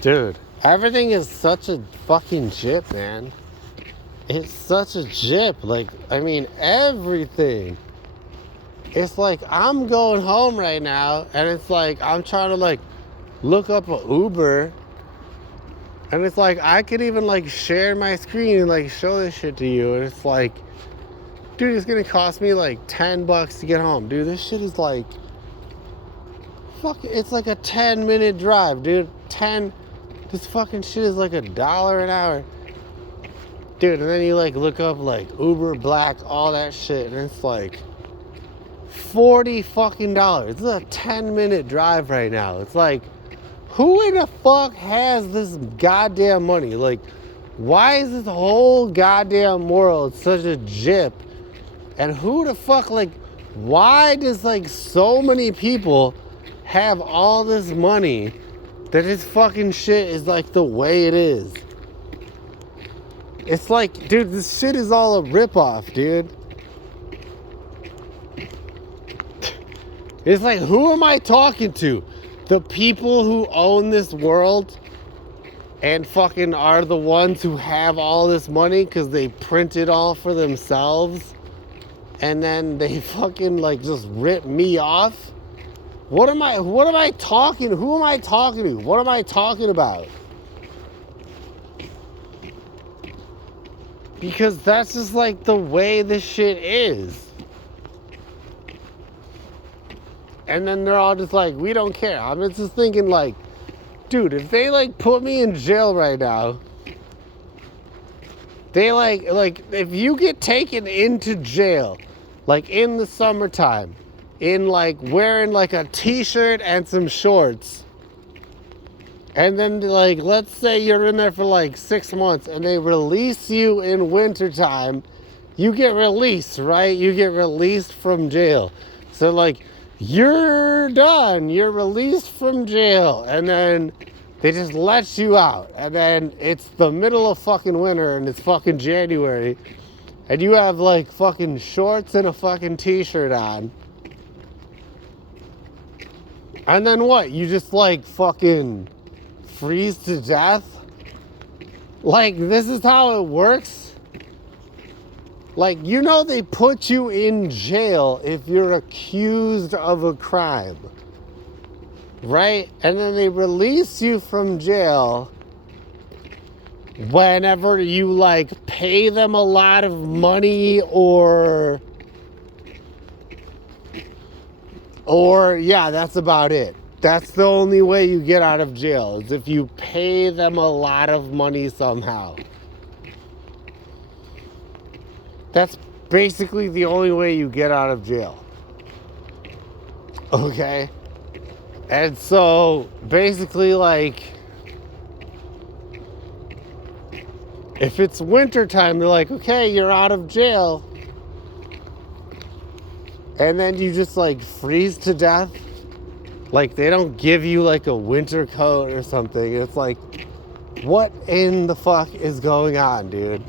Dude, everything is such a fucking jip, man. It's such a jip. Like, I mean, everything. It's like I'm going home right now, and it's like I'm trying to like look up a Uber, and it's like I could even like share my screen and like show this shit to you, and it's like, dude, it's gonna cost me like $10 to get home. Dude, this shit is like, fuck, it's like a 10-minute drive, dude. This fucking shit is like $1 an hour. Dude, and then you like look up like Uber Black, all that shit, and it's like $40 fucking dollars. This is a 10-minute drive right now. It's like, who in the fuck has this goddamn money? Like, why is this whole goddamn world such a jip? And who the fuck, like, why does like so many people have all this money that this fucking shit is like the way it is? It's like, dude, this shit is all a ripoff, dude. It's like, who am I talking to? The people who own this world and fucking are the ones who have all this money because they print it all for themselves, and then they fucking like just rip me off? What am I talking? Who am I talking to? What am I talking about? Because that's just like the way this shit is. And then they're all just like, we don't care. I'm just thinking like, dude, if they like put me in jail right now, they like if you get taken into jail, like in the summertime, in like wearing like a t-shirt and some shorts, and then like, let's say you're in there for like 6 months and they release you in wintertime, you get released, right? You get released from jail. So like, you're done. You're released from jail. And then they just let you out. And then it's the middle of fucking winter and it's fucking January. And you have like fucking shorts and a fucking t-shirt on. And then what? You just like fucking freeze to death? Like, this is how it works? Like, you know, they put you in jail if you're accused of a crime, right? And then they release you from jail whenever you like pay them a lot of money or yeah, that's about it. That's the only way you get out of jail, is if you pay them a lot of money somehow. That's basically the only way you get out of jail. Okay? And so, basically, like, if it's wintertime, they're like, okay, you're out of jail. And then you just, like, freeze to death. Like, they don't give you, like, a winter coat or something. It's like, what in the fuck is going on, dude?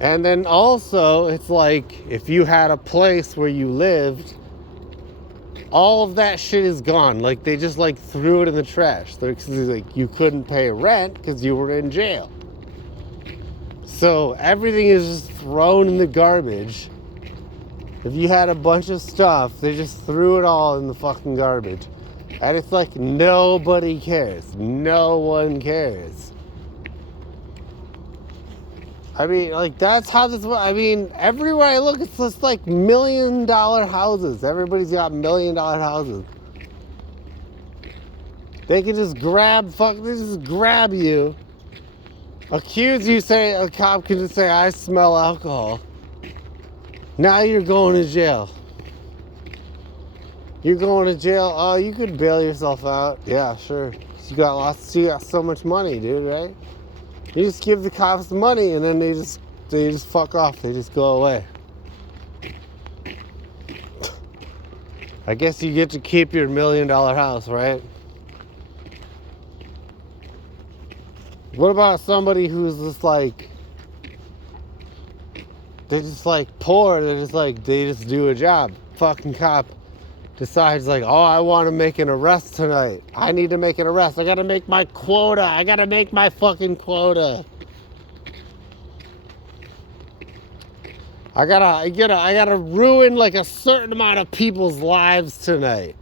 And then also, it's like, if you had a place where you lived, all of that shit is gone. Like, they just, like, threw it in the trash. Like, you couldn't pay rent because you were in jail. So, everything is just thrown in the garbage. If you had a bunch of stuff, they just threw it all in the fucking garbage. And it's like, nobody cares. No one cares. I mean, like, that's how this works. I mean, everywhere I look, it's just like $1 million houses. Everybody's got $1 million houses. They can just grab you, accuse you, say, a cop can just say, I smell alcohol. Now you're going to jail. You're going to jail. Oh, you could bail yourself out. Yeah, sure. You got so much money, dude, right? You just give the cops the money and then they just fuck off. They just go away. I guess you get to keep your $1 million house, right? What about somebody who's just like, they're just like poor, they just do a job. Fucking cop decides like, oh, I want to make an arrest tonight. I need to make an arrest. I got to make my quota. I got to make my fucking quota. I gotta ruin like a certain amount of people's lives tonight,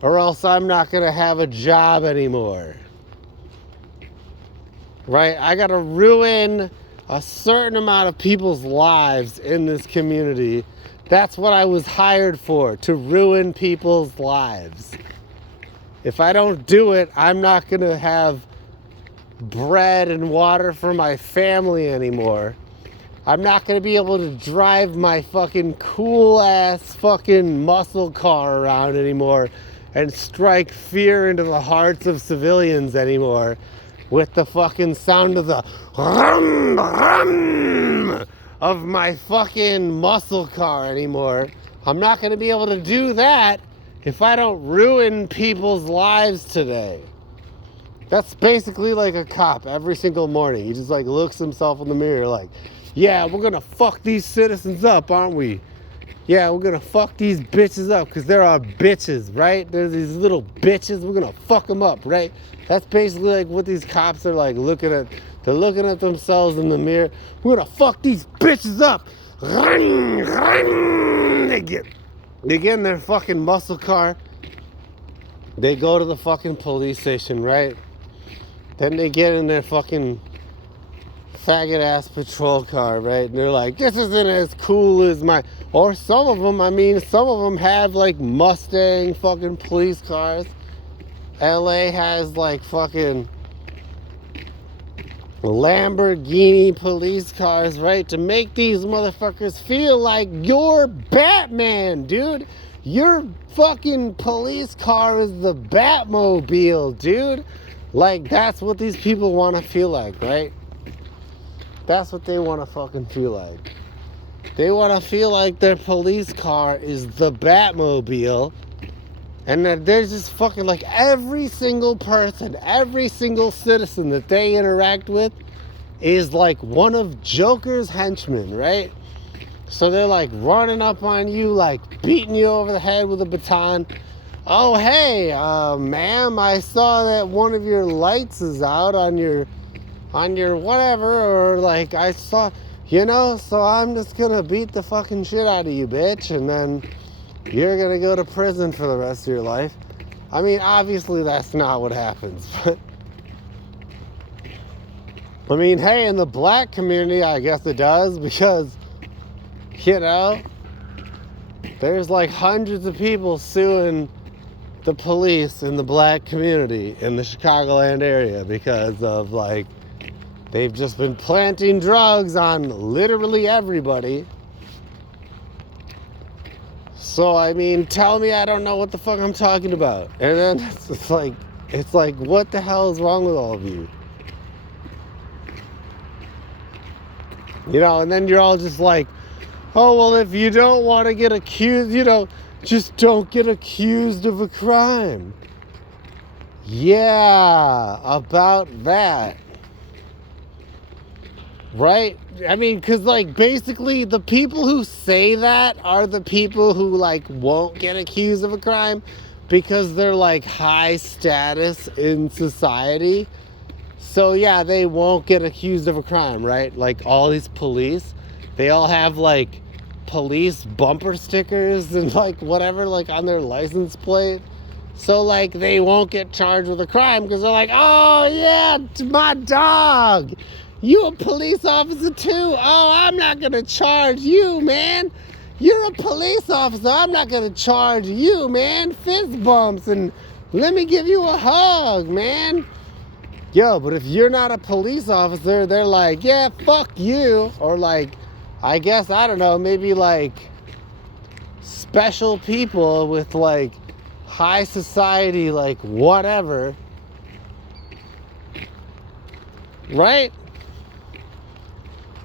or else I'm not gonna have a job anymore. Right? I gotta ruin a certain amount of people's lives in this community. That's what I was hired for, to ruin people's lives. If I don't do it, I'm not gonna have bread and water for my family anymore. I'm not going to be able to drive my fucking cool ass fucking muscle car around anymore and strike fear into the hearts of civilians anymore with the fucking sound of the rum, rum of my fucking muscle car anymore. I'm not going to be able to do that if I don't ruin people's lives today. That's basically like a cop every single morning. He just like looks himself in the mirror like, yeah, we're gonna fuck these citizens up, aren't we? Yeah, we're gonna fuck these bitches up because there are bitches, right? There's these little bitches. We're gonna fuck them up, right? That's basically like what these cops are like looking at. They're looking at themselves in the mirror. We're gonna fuck these bitches up. Run, run. They get in their fucking muscle car. They go to the fucking police station, right? Then they get in their fucking faggot ass patrol car, right? And they're like, this isn't as cool as my, or some of them have like Mustang fucking police cars. LA has like fucking Lamborghini police cars, right? To make these motherfuckers feel like you're Batman, dude. Your fucking police car is the Batmobile, dude. Like, that's what these people want to feel like, right? That's what they want to fucking feel like. They want to feel like their police car is the Batmobile. And that they're just fucking like every single person, every single citizen that they interact with is like one of Joker's henchmen, right? So they're like running up on you, like beating you over the head with a baton. Oh, hey, ma'am, I saw that one of your lights is out on your whatever, or like I saw, so I'm just gonna beat the fucking shit out of you, bitch, and then you're gonna go to prison for the rest of your life. I mean, obviously that's not what happens, but I mean, hey, in the black community, I guess it does, because, there's like hundreds of people suing the police in the black community in the Chicagoland area because of like, they've just been planting drugs on literally everybody. So, I mean, tell me I don't know what the fuck I'm talking about. And then it's like, what the hell is wrong with all of you? And then you're all just like, oh, well, if you don't want to get accused, just don't get accused of a crime. Yeah, about that. Right? I mean, because, like, basically the people who say that are the people who, like, won't get accused of a crime because they're, like, high status in society. So, yeah, they won't get accused of a crime, right? Like, all these police, they all have, like, police bumper stickers and, like, whatever, like, on their license plate. So, like, they won't get charged with a crime because they're like, oh, yeah, it's my dog. You a police officer too? Oh, I'm not going to charge you, man. You're a police officer. I'm not going to charge you, man. Fist bumps and let me give you a hug, man. Yo, but if you're not a police officer, they're like, yeah, fuck you. Or like, I guess, I don't know, maybe like special people with like high society, like whatever. Right?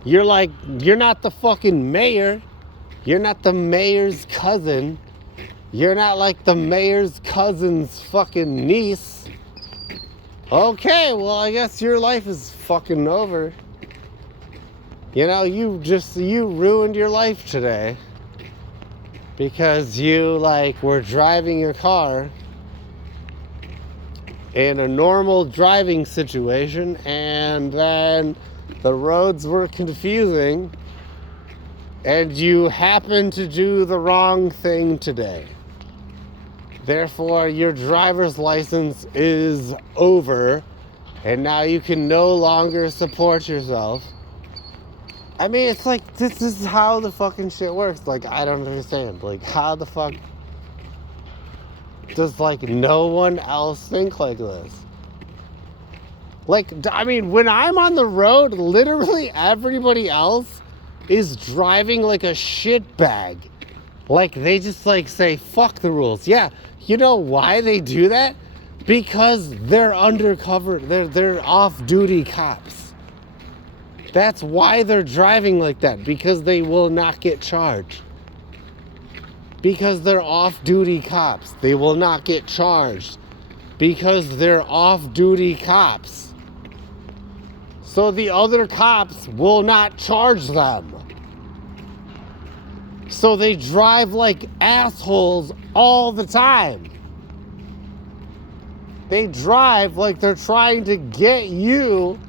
You're like, you're not the fucking mayor. You're not the mayor's cousin. You're not like the mayor's cousin's fucking niece. Okay, well, I guess your life is fucking over. You ruined your life today. because you like were driving your car in a normal driving situation, and then the roads were confusing and you happened to do the wrong thing today. Therefore, your driver's license is over and now you can no longer support yourself. I mean, it's like, this is how the fucking shit works. Like, I don't understand. Like, how the fuck does, like, no one else think like this? Like, I mean, when I'm on the road, literally everybody else is driving like a shitbag. Like, they just, like, say, fuck the rules. Yeah, you know why they do that? Because they're undercover. They're off-duty cops. That's why they're driving like that, because they will not get charged. Because they're off-duty cops. They will not get charged. Because they're off-duty cops. So the other cops will not charge them. So they drive like assholes all the time. They drive like they're trying to get you.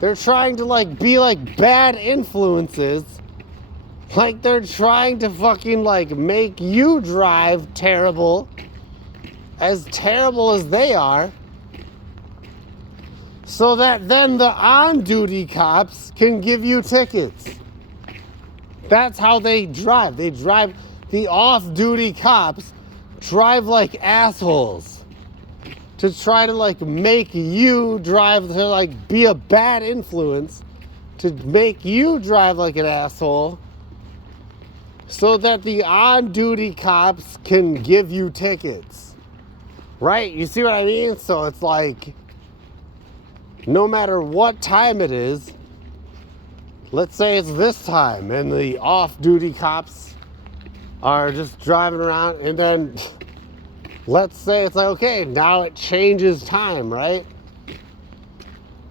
They're trying to like be like bad influences. Like they're trying to fucking like make you drive terrible as they are. So that then the on-duty cops can give you tickets. That's how they drive. They drive, the off-duty cops drive like assholes. To try to like make you drive, to like be a bad influence, to make you drive like an asshole, so that the on-duty cops can give you tickets. Right? You see what I mean? So it's like, no matter what time it is, let's say it's this time and the off-duty cops are just driving around, and then let's say it's like, okay, now it changes time, right?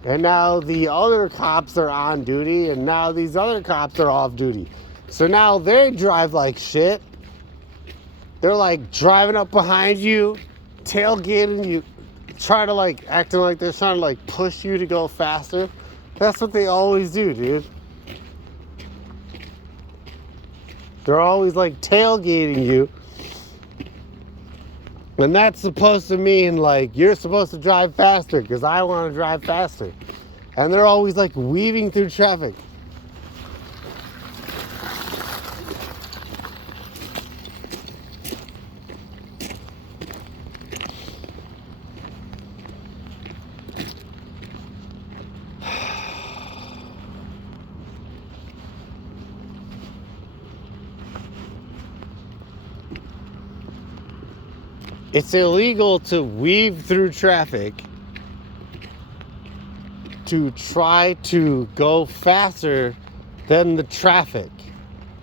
And now the other cops are on duty, and now these other cops are off duty. So now they drive like shit. They're like driving up behind you, tailgating you, trying to like, acting like they're trying to like push you to go faster. That's what they always do, dude. They're always like tailgating you. And that's supposed to mean like you're supposed to drive faster because I want to drive faster. And they're always like weaving through traffic. It's illegal to weave through traffic to try to go faster than the traffic.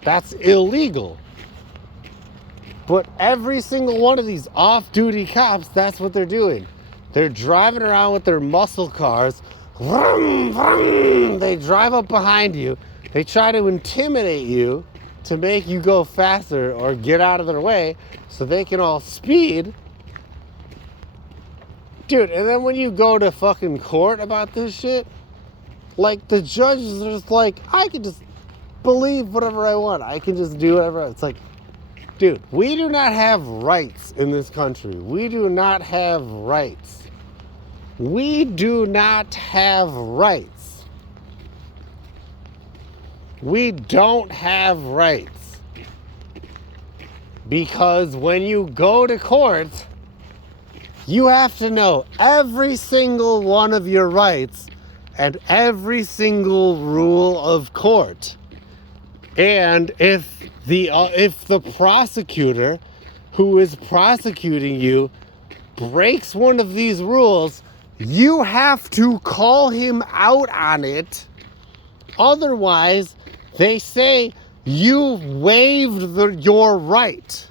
That's illegal. But every single one of these off-duty cops, that's what they're doing. They're driving around with their muscle cars. Vroom, vroom. They drive up behind you. They try to intimidate you to make you go faster or get out of their way so they can all speed. Dude, and then when you go to fucking court about this shit, like the judges are just like, I can just believe whatever I want. I can just do whatever. It's like, dude, we do not have rights in this country. We do not have rights. We do not have rights. We don't have rights. Because when you go to court, you have to know every single one of your rights and every single rule of court. And if the prosecutor who is prosecuting you breaks one of these rules, you have to call him out on it. Otherwise, they say you waived your right.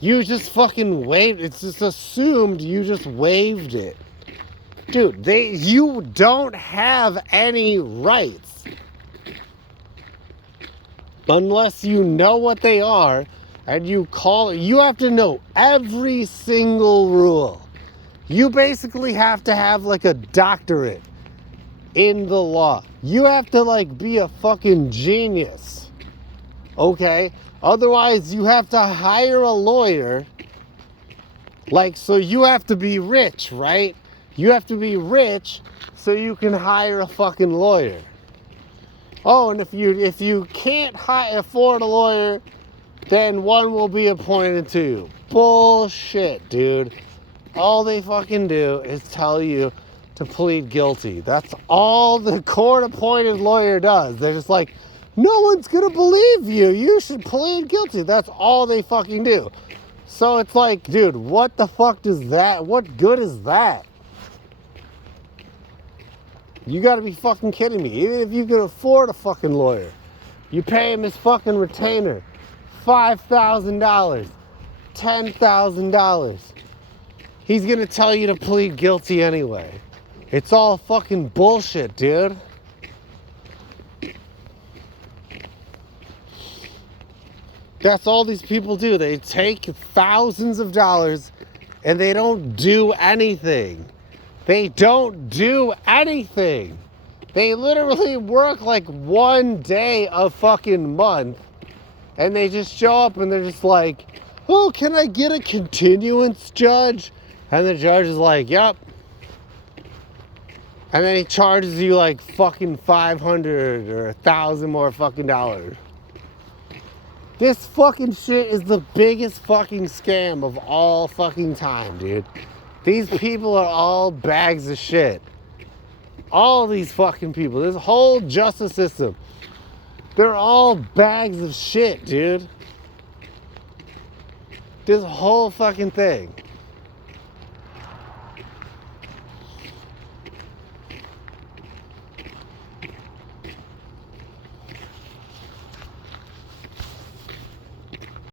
You just fucking waived. It's just assumed you just waived it. Dude, you don't have any rights. Unless you know what they are and you call it, you have to know every single rule. You basically have to have like a doctorate in the law. You have to like be a fucking genius. Okay? Otherwise, you have to hire a lawyer. Like, so you have to be rich, right? You have to be rich so you can hire a fucking lawyer. Oh, and if you can't afford a lawyer, then one will be appointed to you. Bullshit, dude. All they fucking do is tell you to plead guilty. That's all the court-appointed lawyer does. They're just like, no one's gonna believe you. You should plead guilty. That's all they fucking do. So it's like, dude, what the fuck does that, what good is that? You gotta be fucking kidding me. Even if you can afford a fucking lawyer, you pay him his fucking retainer, $5,000, $10,000. He's gonna tell you to plead guilty anyway. It's all fucking bullshit, dude. That's all these people do. They take thousands of dollars and they don't do anything. They don't do anything. They literally work like one day a fucking month and they just show up and they're just like, oh, can I get a continuance, judge? And the judge is like, yep. And then he charges you like fucking $500 or $1,000 more fucking dollars. This fucking shit is the biggest fucking scam of all fucking time, dude. These people are all bags of shit. All these fucking people, this whole justice system, they're all bags of shit, dude. This whole fucking thing.